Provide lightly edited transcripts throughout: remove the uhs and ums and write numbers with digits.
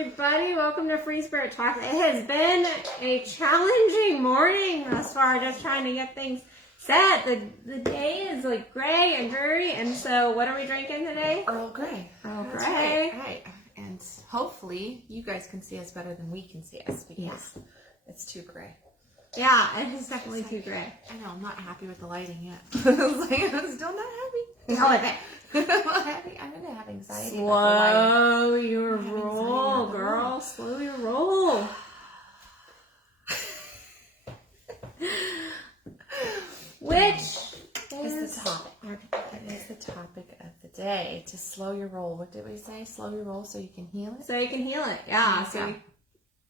everybody. Welcome to Free Spirit Talk. It has been a challenging morning thus far, just trying to get things set. The day is like gray and dreary, and so what are we drinking today? Earl Grey. Earl Grey. Right. And hopefully you guys can see us better than we can see us because it's too gray. Yeah, it is definitely too gray. I know, I'm not happy with the lighting yet. I'm still not happy. How is it? I'm not happy. I'm going to have anxiety. Slow your roll, girl. Slow your roll. Which is the topic. It is the topic of the day. To slow your roll. What did we say? Slow your roll so you can heal it? So you can heal it. Yeah.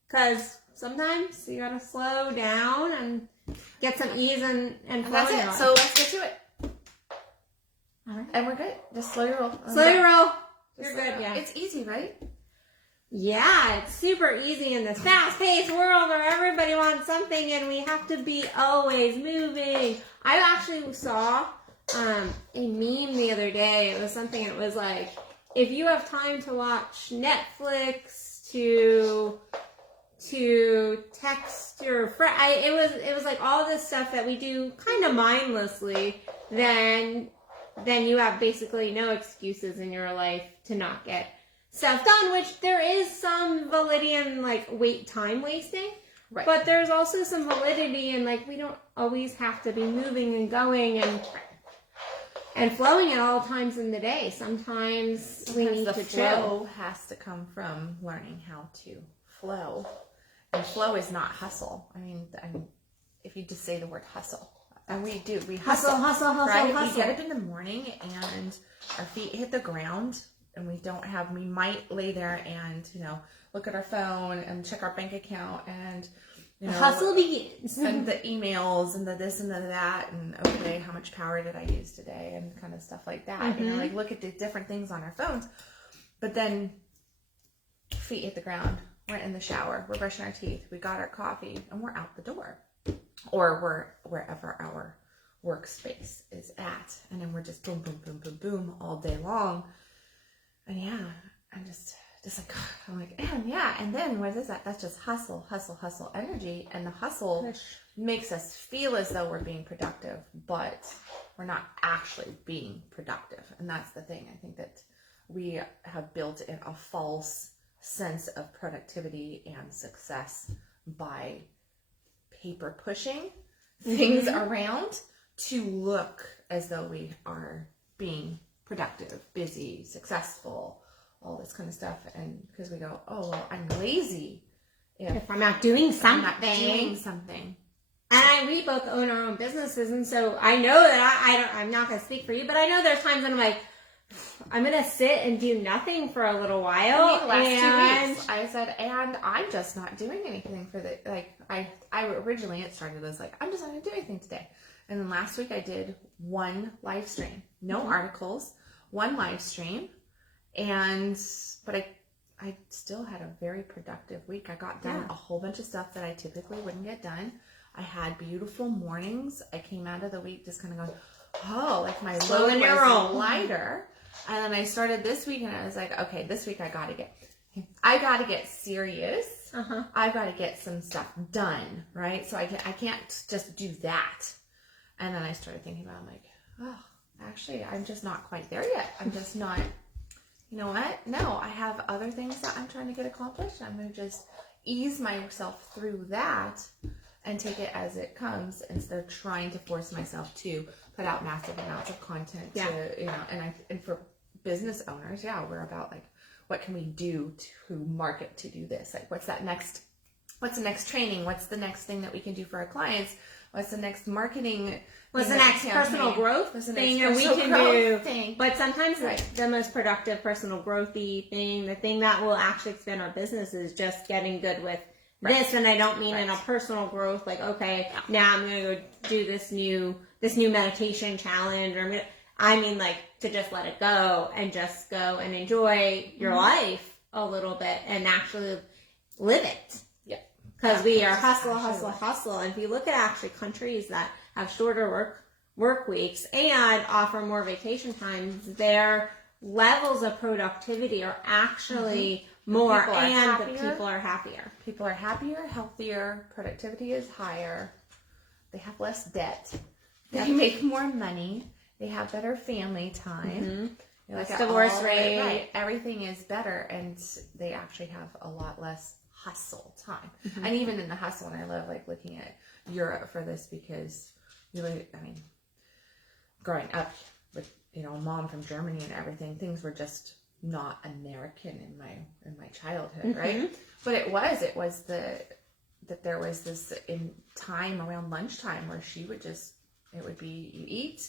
Because sometimes you gotta slow down and get some ease and flow. That's it. So let's get to it. All right. And we're good. Just slow your roll. Slow your roll. You're good, yeah. It's easy, right? Yeah, it's super easy in this fast-paced world where everybody wants something and we have to be always moving. I actually saw a meme the other day. It was something that was like, if you have time to watch Netflix, to text your friend, it was like all this stuff that we do kind of mindlessly, then you have basically no excuses in your life to not get stuff done, which there is some validity in like time wasting, right? But there's also some validity in like we don't always have to be moving and going and flowing at all times in the day. Sometimes we need to chill. Flow has to come from learning how to flow, and flow is not hustle. I mean, if you just say the word hustle. And we hustle, right? Hustle. We get up in the morning and our feet hit the ground and we might lay there and, look at our phone and check our bank account and, the hustle begins. And the emails and the this and the that and, okay, how much power did I use today and kind of stuff like that. Mm-hmm. Look at the different things on our phones. But then feet hit the ground. We're in the shower. We're brushing our teeth. We got our coffee and we're out the door. Or we're wherever our workspace is at. And then we're just boom, boom, boom, boom, boom all day long. And yeah, I'm just like, I'm like, and then what is that? That's just hustle energy. And the hustle makes us feel as though we're being productive, but we're not actually being productive. And that's the thing. I think that we have built in a false sense of productivity and success by paper pushing things around to look as though we are being productive, busy, successful, all this kind of stuff. And because we go, oh, well, I'm lazy if I'm not doing something. And we both own our own businesses, and so I know that I'm not going to speak for you, but I know there's times when I'm like, I'm going to sit and do nothing for a little while. Last 2 weeks, I said, and I'm just not doing anything for I originally it started as like, I'm just not going to do anything today. And then last week I did one live stream, no articles, one live stream. But I still had a very productive week. I got done a whole bunch of stuff that I typically wouldn't get done. I had beautiful mornings. I came out of the week just kind of going, oh, like my load was lighter. And then I started this week and I was like, okay, this week I got to get serious. I've got to get some stuff done, right? So I can't just do that. And then I started thinking about, I'm like, oh, actually, I'm just not quite there yet. I'm just not, you know what? No, I have other things that I'm trying to get accomplished. I'm going to just ease myself through that and take it as it comes instead of trying to force myself to put out massive amounts of content and for business owners, we're about like, what can we do to market to do this? Like, what's the next training? What's the next thing that we can do for our clients? What's the next marketing? What's the next personal growth thing that we can do? But sometimes the most productive personal growthy thing, the thing that will actually expand our business is just getting good with this. And I don't mean in a personal growth, like, okay, now I'm going to go do this new meditation challenge, or I mean like to just let it go and just go and enjoy your life a little bit and actually live it. Because we are hustle. And if you look at actually countries that have shorter work weeks and offer more vacation times, their levels of productivity are actually more, people are and happier. the people are happier. People are happier, healthier, productivity is higher, they have less debt, they make more money, they have better family time. Less divorce rate. Right, everything is better, and they actually have a lot less hustle time. And even in the hustle, and I love like looking at Europe for this, because really, I mean, growing up with, you know, a mom from Germany and everything, things were just not American in my childhood, right? But it was that there was this in time around lunchtime where she would just, it would be, you eat,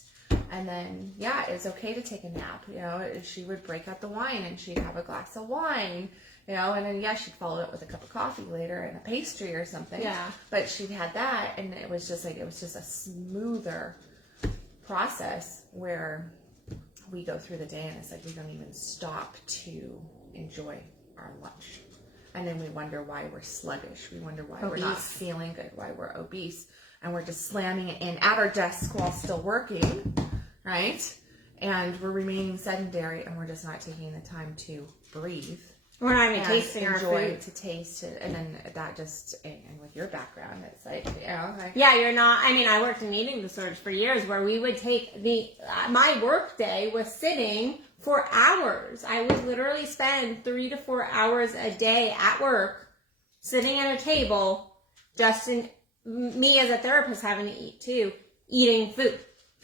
and then it's okay to take a nap. You know, she would break out the wine and she'd have a glass of wine, you know, and then she'd follow it with a cup of coffee later and a pastry or something. Yeah. But she'd had that, and it was just a smoother process where we go through the day and it's like we don't even stop to enjoy our lunch. And then we wonder why we're sluggish. We wonder why we're not feeling good, why we're obese. And we're just slamming it in at our desk while still working, right? And we're remaining sedentary, and we're just not taking the time to breathe. We're not even tasting our food. To taste it. And then that just, and with your background, it's like, you know. You're not, I mean, I worked in eating disorders for years where we would take my work day was sitting for hours. I would literally spend 3 to 4 hours a day at work, sitting at a table, just in, me as a therapist having to eat too, eating food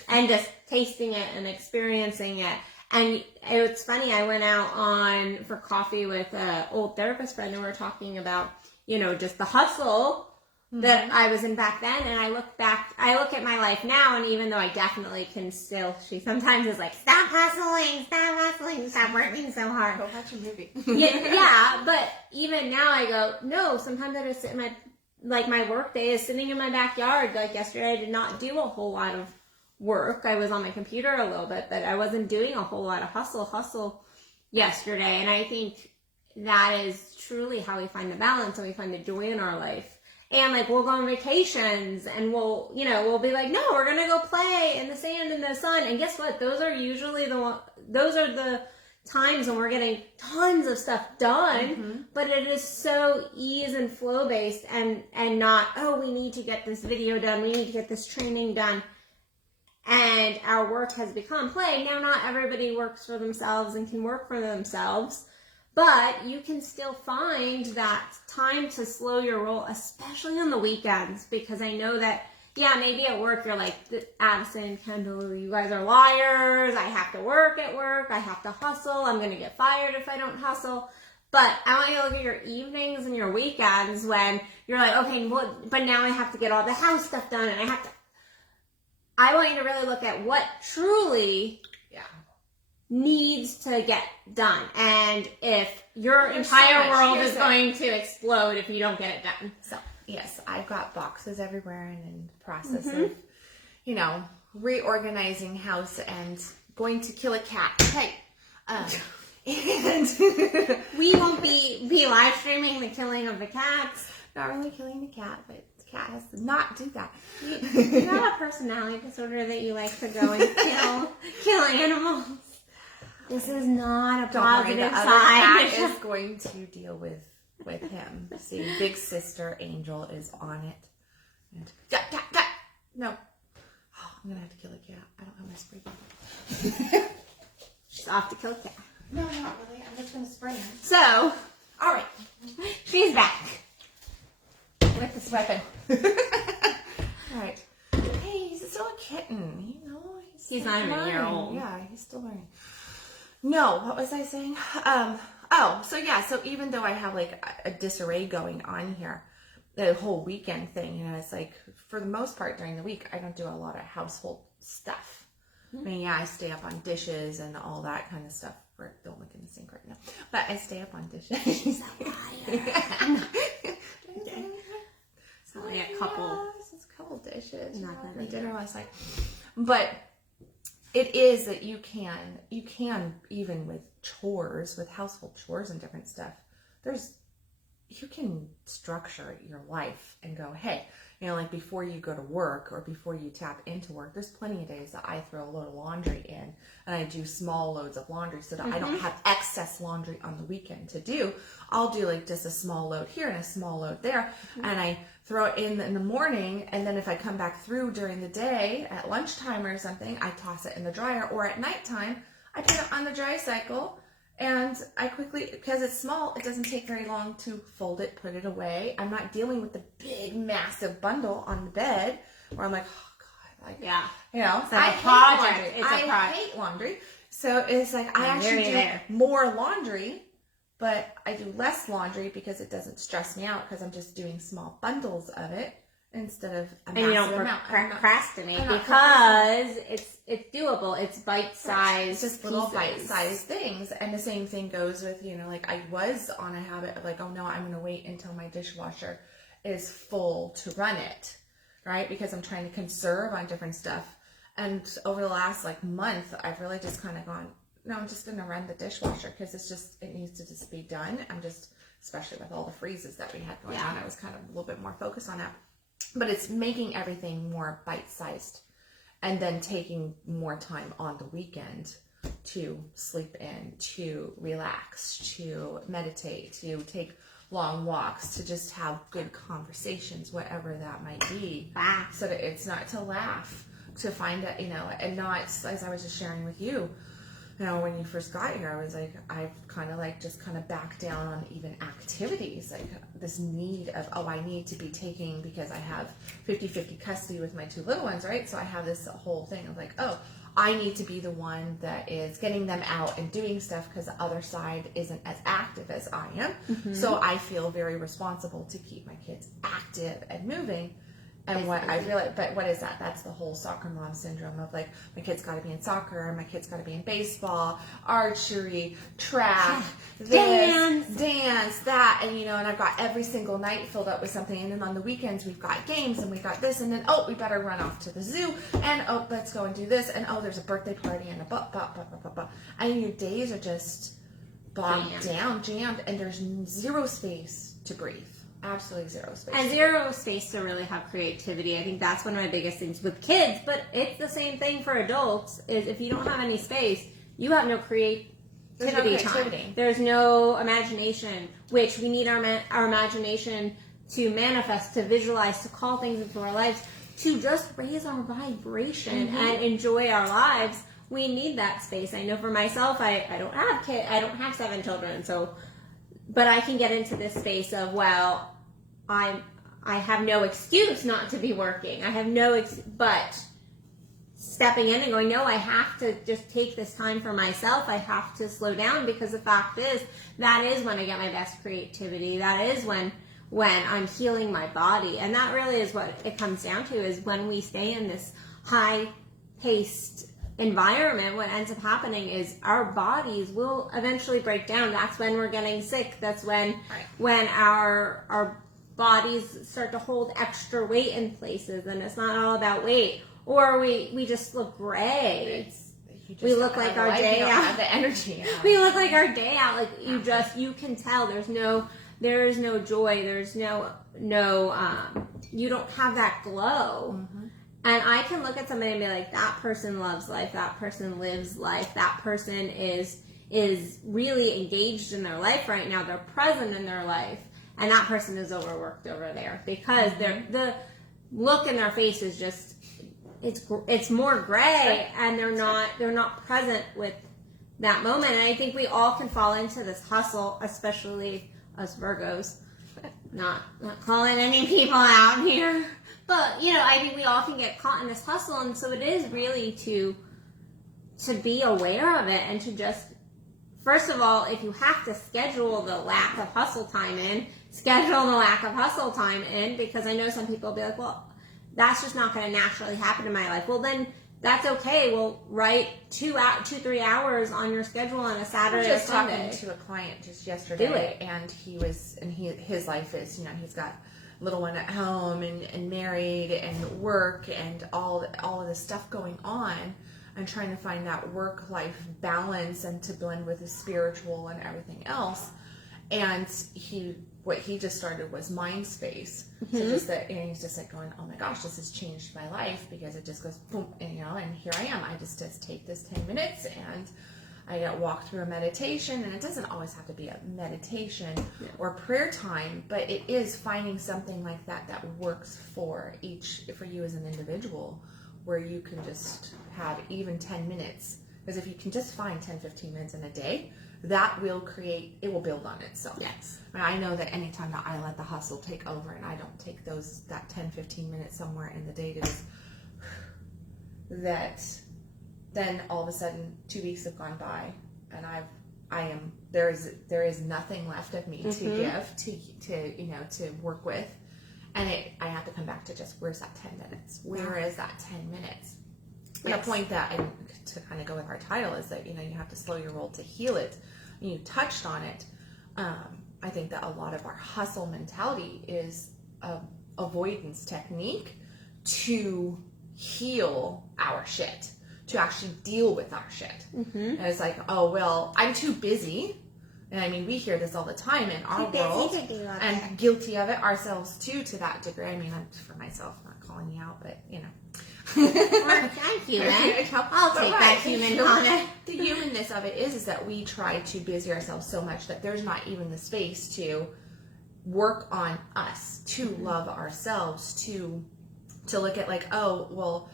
and just tasting it and experiencing it. And it's funny, I went out for coffee with an old therapist friend, and we were talking about, you know, just the hustle that I was in back then. And I look at my life now, and even though I definitely can still, she sometimes is like, stop hustling, stop working so hard. Go watch a movie. But even now I go, no, sometimes I just sit in my work day is sitting in my backyard. Like yesterday, I did not do a whole lot of work. I was on my computer a little bit, but I wasn't doing a whole lot of hustle yesterday. And I think that is truly how we find the balance and we find the joy in our life. And like, we'll go on vacations and we'll be like, no, we're going to go play in the sand and the sun. And guess what? Those are usually the times when we're getting tons of stuff done, but it is so ease and flow based and not, we need to get this video done. We need to get this training done. And our work has become play. Now, not everybody works for themselves and can work for themselves, but you can still find that time to slow your roll, especially on the weekends, because I know that, maybe at work you're like, Addison Kendal, you guys are liars. I have to work at work. I have to hustle. I'm going to get fired if I don't hustle. But I want you to look at your evenings and your weekends when you're like, okay, but now I have to get all the house stuff done, and I want you to really look at what truly needs to get done. And if your entire world is going to explode if you don't get it done. So, yes, I've got boxes everywhere and in the process of, you know, reorganizing house and going to kill a cat. Hey. And we won't be live streaming the killing of the cats. Not really killing the cat, but cat has to not do that. You have a personality disorder that you like to go and kill animals. This is not a positive sign. Cat is going to deal with him. See, big sister Angel is on it. And no. Oh, I'm gonna have to kill a cat. I don't have my spray gun. She's off to kill a cat. No, not really. I'm just gonna spray her. So, all right, she's back. With this weapon. All right. Hey, he's still a kitten. You know, he's not even a year old. Yeah, he's still learning. No, what was I saying? So even though I have like a disarray going on here, the whole weekend thing, you know, it's like for the most part during the week, I don't do a lot of household stuff. I mean, I stay up on dishes and all that kind of stuff. Don't look in the sink right now. But I stay up on dishes. She's a liar. Only a couple. Just a couple dishes. Not that for dinner last night. But it is that you can even with chores, with household chores and different stuff. There's you can structure your life and go, hey, like before you go to work or before you tap into work, there's plenty of days that I throw a load of laundry in and I do small loads of laundry so that I don't have excess laundry on the weekend to do. I'll do like just a small load here and a small load there, and I throw it in the morning, and then if I come back through during the day at lunchtime or something, I toss it in the dryer, or at nighttime, I put it on the dry cycle. And I quickly, because it's small, it doesn't take very long to fold it, put it away. I'm not dealing with the big, massive bundle on the bed where I'm like, oh God, like, It's I a project. hate laundry. So it's like, I actually do more laundry, but I do less laundry because it doesn't stress me out because I'm just doing small bundles of it instead of a massive amount. And you don't procrastinate because it's doable. It's bite-sized. It's just little bite-sized things. And the same thing goes with, like I was on a habit of like, oh no, I'm going to wait until my dishwasher is full to run it, right? Because I'm trying to conserve on different stuff. And over the last like month, I've really just kind of gone, no, I'm just going to run the dishwasher because it needs to just be done. I'm just, especially with all the freezes that we had going on, I was kind of a little bit more focused on that. But it's making everything more bite-sized and then taking more time on the weekend to sleep in, to relax, to meditate, to take long walks, to just have good conversations, whatever that might be. So that it's not to laugh, to find that, and not, as I was just sharing with you, when you first got here, I was like, I've kind of like just kind of backed down on even activities, like this need of, I need to be taking, because I have 50-50 custody with my two little ones, right? So I have this whole thing of like, I need to be the one that is getting them out and doing stuff because the other side isn't as active as I am. So I feel very responsible to keep my kids active and moving. And what I realized, but what is that? That's the whole soccer mom syndrome of like, my kid's got to be in soccer, my kid's got to be in baseball, archery, track, dance, that, and and I've got every single night filled up with something. And then on the weekends we've got games and we got this, and then we better run off to the zoo, and let's go and do this, and there's a birthday party and and your days are just bogged down, jammed, and there's zero space to breathe. Absolutely zero space. And zero space to really have creativity. I think that's one of my biggest things with kids, but it's the same thing for adults, is if you don't have any space, you have no creativity time. There's no imagination, which we need our imagination to manifest, to visualize, to call things into our lives, to just raise our vibration and enjoy our lives. We need that space. I know for myself, I don't have kids, I don't have 7 children, but I can get into this space of, I have no excuse not to be working. I have but stepping in and going, no, I have to just take this time for myself. I have to slow down, because the fact is, that is when I get my best creativity. That is when I'm healing my body. And that really is what it comes down to, is when we stay in this high-paced environment, what ends up happening is our bodies will eventually break down. That's when we're getting sick. That's when our bodies start to hold extra weight in places, and it's not all about weight. Or we just look gray. We look like our day out. Have the energy. We look like our day out. Like you can tell there is no joy. There's no you don't have that glow. And I can look at somebody and be like, that person loves life, that person lives life, that person is really engaged in their life right now, they're present in their life, and that person is overworked over there, because the look in their face is just, it's more gray, and they're not present with that moment. And I think we all can fall into this hustle, especially us Virgos. Not calling any people out here. But, I think we all can get caught in this hustle, and so it is really to be aware of it, and to just, first of all, if you have to schedule the lack of hustle time in, because I know some people will be like, well, that's just not going to naturally happen in my life. Well, then that's okay. Well, write 2-3 hours on your schedule on a Saturday or Sunday. I was just talking to a client just yesterday, and his life is, he's got little one at home and married and work and all of this stuff going on, and trying to find that work-life balance and to blend with the spiritual and everything else. And what he just started was mind space. So just that, and he's just like going, oh my gosh, this has changed my life, because it just goes boom, and and here I am. I just take this 10 minutes and I get walked through a meditation, and it doesn't always have to be a meditation or prayer time, but it is finding something like that works for you as an individual, where you can just have even 10 minutes. Because if you can just find 10-15 minutes in a day, that will build on itself. Yes. And I know that anytime that I let the hustle take over and I don't take that 10-15 minutes somewhere in the day to just, then all of a sudden 2 weeks have gone by, and there is nothing left of me to give, to work with. And I have to come back to just, where's that 10 minutes? Where is that 10 minutes? Yes. The point that, and to kind of go with our title, is that, you have to slow your roll to heal it. You touched on it. I think that a lot of our hustle mentality is a avoidance technique to heal our shit, to actually deal with our shit. And it's like, oh, well, I'm too busy. And I mean, we hear this all the time in our world, and guilty of it ourselves too, to that degree. I mean, I'm for myself, not calling you out, but I'm human. I'll take that human comment. The humanness of it is that we try to busy ourselves so much that there's not even the space to work on us, to love ourselves, to look at like, oh, well,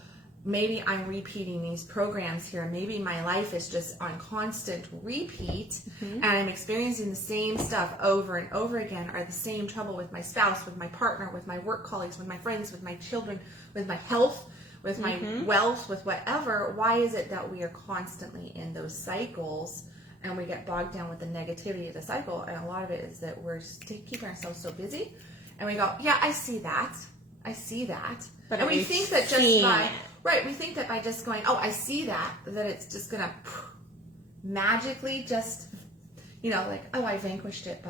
maybe I'm repeating these programs here. Maybe my life is just on constant repeat, and I'm experiencing the same stuff over and over again, or the same trouble with my spouse, with my partner, with my work colleagues, with my friends, with my children, with my health, with my wealth, with whatever. Why is it that we are constantly in those cycles, and we get bogged down with the negativity of the cycle? And a lot of it is that we're keeping ourselves so busy, and we go, yeah, I see that. But and we think that we think that by just going, oh, I see that it's just going to magically just, like, oh, I vanquished it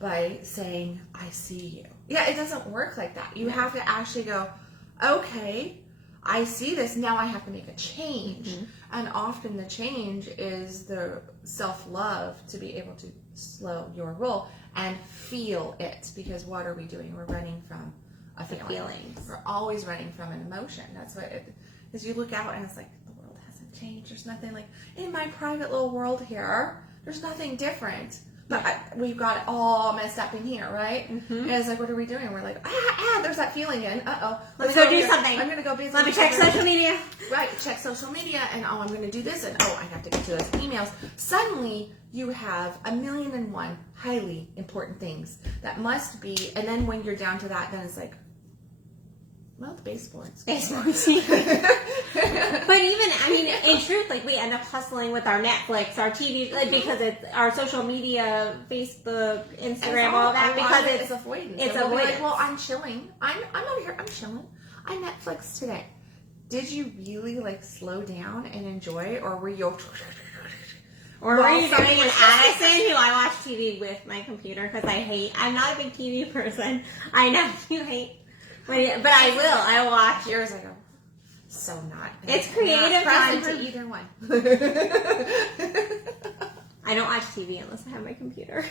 by saying, I see you. Yeah, it doesn't work like that. You have to actually go, okay, I see this. Now I have to make a change. And often the change is the self-love to be able to slow your roll and feel it. Because what are we doing? We're running from a feeling. We're always running from an emotion. That's what it is. You look out and it's like, the world hasn't changed. There's nothing, like, in my private little world here, there's nothing different. But we've got it all messed up in here, right? And it's like, what are we doing? We're like, there's that feeling again. Let's go do something. I'm going to go busy. Let me check social media. Right, check social media, and I'm going to do this, and I have to get to those emails. Suddenly, you have 1,000,001 highly important things that must be, and then when you're down to that, then it's like, well, the baseboards. But even, I mean, in truth, like, we end up hustling with our Netflix, our TV, like, because it's our social media, Facebook, Instagram, all that, because it's avoidance. It's avoidance. Like, well, I'm chilling. I'm over here. I'm chilling. I Netflix today. Did you really, like, slow down and enjoy, or were you... Or were you doing an Addison, who I watch TV with my computer, because I'm not a big TV person. I know you hate... But I will watch. Yours, I go, so not. It's creative. Present to either one. I don't watch TV unless I have my computer.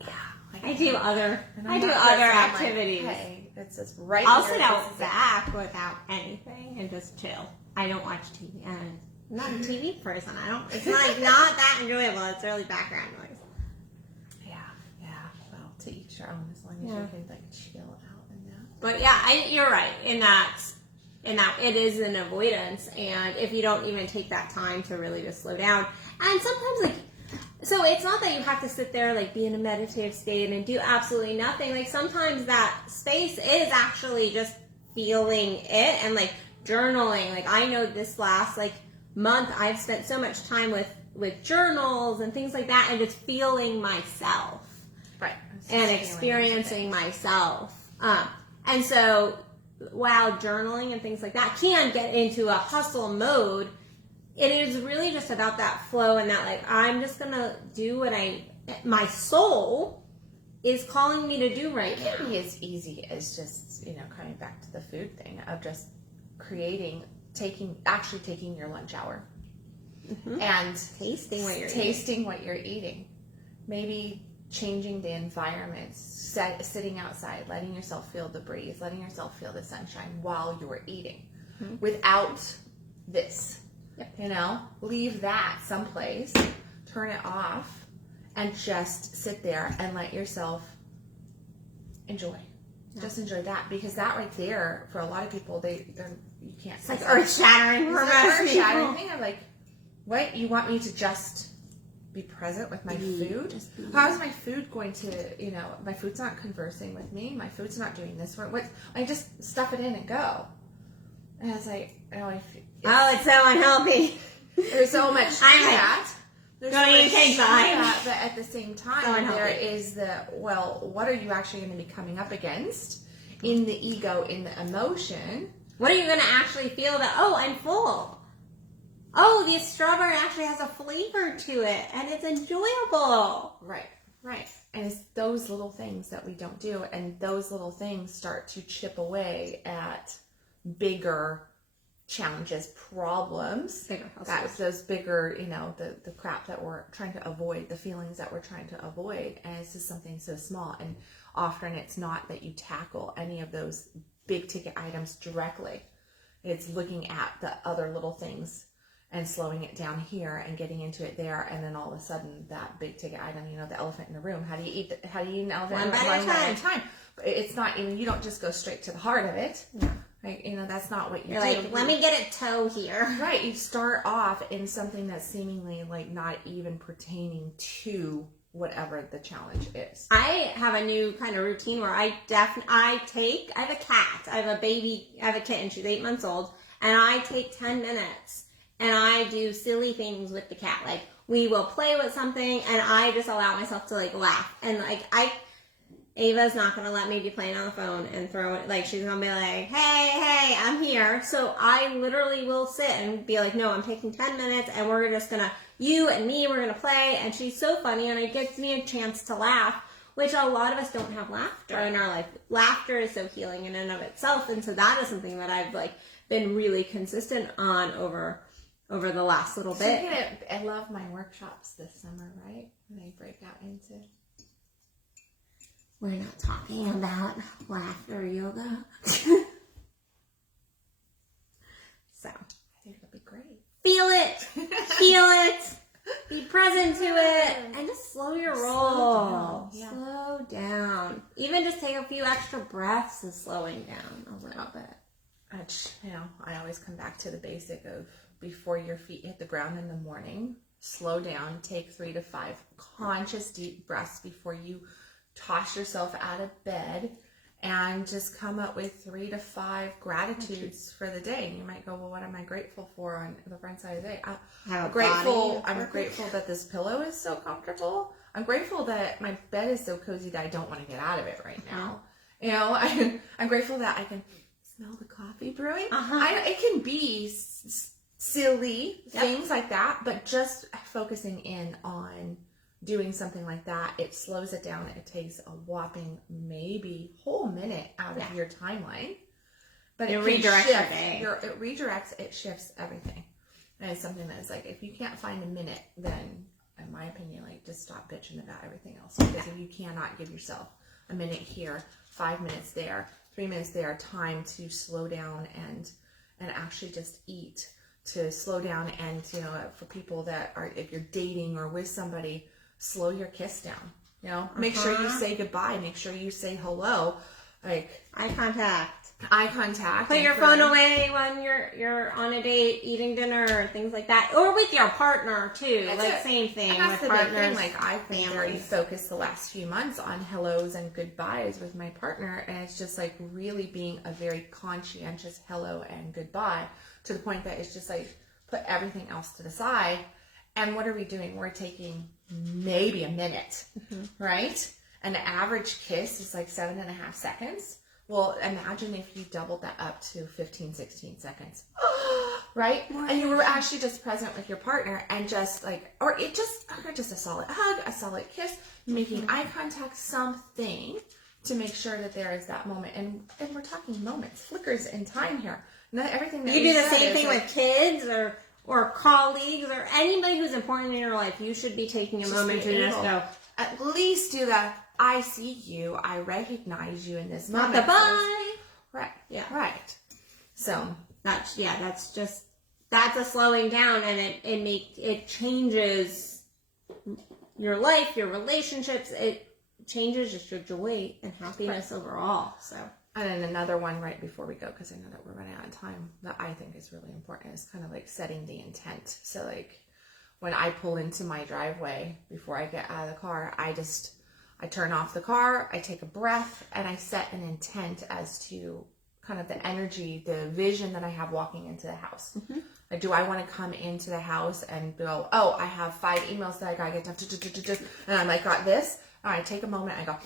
Yeah. I do other activities. Like, hey, it's just right. I'll sit out back without anything and just chill. I don't watch TV. I'm not a TV person. It's not that enjoyable. It's really background noise. To each their own, as long as you can, like, chill out in that. But yeah, you're right in that it is an avoidance, and if you don't even take that time to really just slow down, and sometimes, like, so it's not that you have to sit there, like, be in a meditative state and do absolutely nothing. Like, sometimes that space is actually just feeling it and, like, journaling. Like, I know this last, like, month I've spent so much time with journals and things like that, and just feeling myself. Right. And experiencing myself. And so while journaling and things like that can get into a hustle mode, it is really just about that flow and that, like, I'm just going to do what my soul is calling me to do right now. It can be as easy as just, coming back to the food thing of just taking your lunch hour and tasting what you're eating. maybe changing the environment, sitting outside, letting yourself feel the breeze, letting yourself feel the sunshine while you're eating without this. You know, leave that someplace, turn it off, and just sit there and let yourself enjoy. Just enjoy that, because that right there, for a lot of people, you can't. It's like earth-shattering for most people. Earth-shattering thing. I'm like, what? You want me to just be present with my food? How is my food going to, you know, my food's not conversing with me. My food's not doing this. I just stuff it in and go. And I was like, it's so unhealthy. There's so much to that. There's don't even take that. But at the same time, there is what are you actually going to be coming up against in the ego, in the emotion? What are you going to actually feel that, oh, I'm full. Oh, the strawberry actually has a flavor to it, and it's enjoyable. Right. And it's those little things that we don't do, and those little things start to chip away at bigger challenges, problems. That's those bigger, you know, the crap that we're trying to avoid, the feelings that we're trying to avoid, and it's just something so small. And often it's not that you tackle any of those big ticket items directly. It's looking at the other little things and slowing it down here and getting into it there, and then all of a sudden that big ticket item, you know, the elephant in the room. How do you eat an elephant one at a time? But it's not, you don't just go straight to the heart of it. Yeah. Like, you know, that's not what you do. Like, let me get a toe here. Right. You start off in something that's seemingly like not even pertaining to whatever the challenge is. I have a new kind of routine where I have a cat. I have a kitten. She's 8 months old. And I take 10 minutes and I do silly things with the cat. Like, we will play with something and I just allow myself to like laugh. And like, Ava's not going to let me be playing on the phone and throw it. Like, she's going to be like, hey, I'm here. So I literally will sit and be like, no, I'm taking 10 minutes and we're just going to, you and me, we're going to play. And she's so funny and it gives me a chance to laugh, which a lot of us don't have laughter in our life. Laughter is so healing in and of itself. And so that is something that I've like been really consistent on over the last little bit. I love my workshops this summer, right? When they break out into... We're not talking about laughter yoga. So, I think it'll be great. Feel it, be present to it, and just slow your roll. Slow down. Even just take a few extra breaths is slowing down a little bit. You know, I always come back to the basic of before your feet hit the ground in the morning, slow down, take 3 to 5 conscious deep breaths before you toss yourself out of bed, and just come up with 3 to 5 gratitudes for the day. And you might go, well, what am I grateful for on the front side of the day? I'm grateful that this pillow is so comfortable. I'm grateful that my bed is so cozy that I don't want to get out of it right now. You know, I'm grateful that I can smell the coffee brewing. It can be silly things like that, but just focusing in on doing something like that, it slows it down. It takes a whopping maybe whole minute out of your timeline, but it redirects your day. It redirects, it shifts everything. And it's something that's like, if you can't find a minute, then in my opinion, like, just stop bitching about everything else. Because if you cannot give yourself a minute here, 5 minutes there, 3 minutes there, time to slow down and actually just eat, to slow down. And, you know, for people that are, if you're dating or with somebody, slow your kiss down. You know, make sure you say goodbye. Make sure you say hello. Like eye contact. Put your phone away when you're on a date, eating dinner, things like that, or with your partner too. Same thing. And that's with the partners. big thing. Like, I've been very focused the last few months on hellos and goodbyes with my partner, and it's just like really being a very conscientious hello and goodbye, to the point that it's just like put everything else to the side. And what are we doing? We're taking maybe a minute, right? An average kiss is like 7.5 seconds. Well, imagine if you doubled that up to 15, 16 seconds, right? And you were actually just present with your partner, and just like, or just a solid hug, a solid kiss, making eye contact, something to make sure that there is that moment. And we're talking moments, flickers in time here. Not everything that you do the same thing with kids or colleagues or anybody who's important in your life. You should be taking a moment to just go, at least do the, I see you, I recognize you in this Not moment. the bye. Right. Yeah. Right. So that's a slowing down, and it changes your life, your relationships. It changes just your joy and happiness overall. So. And then another one right before we go, because I know that we're running out of time, that I think is really important, is kind of like setting the intent. So like when I pull into my driveway before I get out of the car, I turn off the car, I take a breath, and I set an intent as to kind of the energy, the vision that I have walking into the house. Mm-hmm. Like, do I want to come into the house and go, oh, I have 5 emails that I gotta get done, and I'm like, got this. All right, take a moment, I go,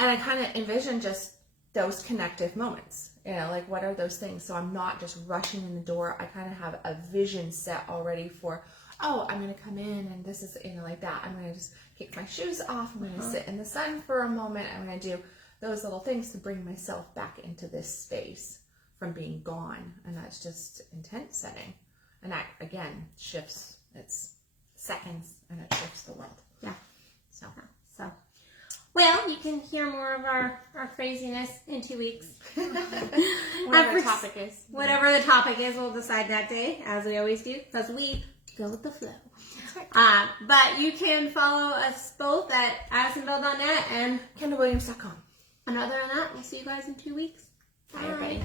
and I kind of envision just those connective moments, like what are those things? So I'm not just rushing in the door. I kind of have a vision set already for, oh, I'm going to come in and this is, like that. I'm going to just kick my shoes off. I'm going to sit in the sun for a moment. I'm going to do those little things to bring myself back into this space from being gone. And that's just intent setting. And that, again, shifts. It's seconds and it shifts the world. Yeah. So. Well, you can hear more of our craziness in 2 weeks. Whatever the topic is. Whatever the topic is, we'll decide that day, as we always do, because we go with the flow. But you can follow us both at AddisonKendal.net and KendalWilliams.com. And other than that, we'll see you guys in 2 weeks. Bye, everybody.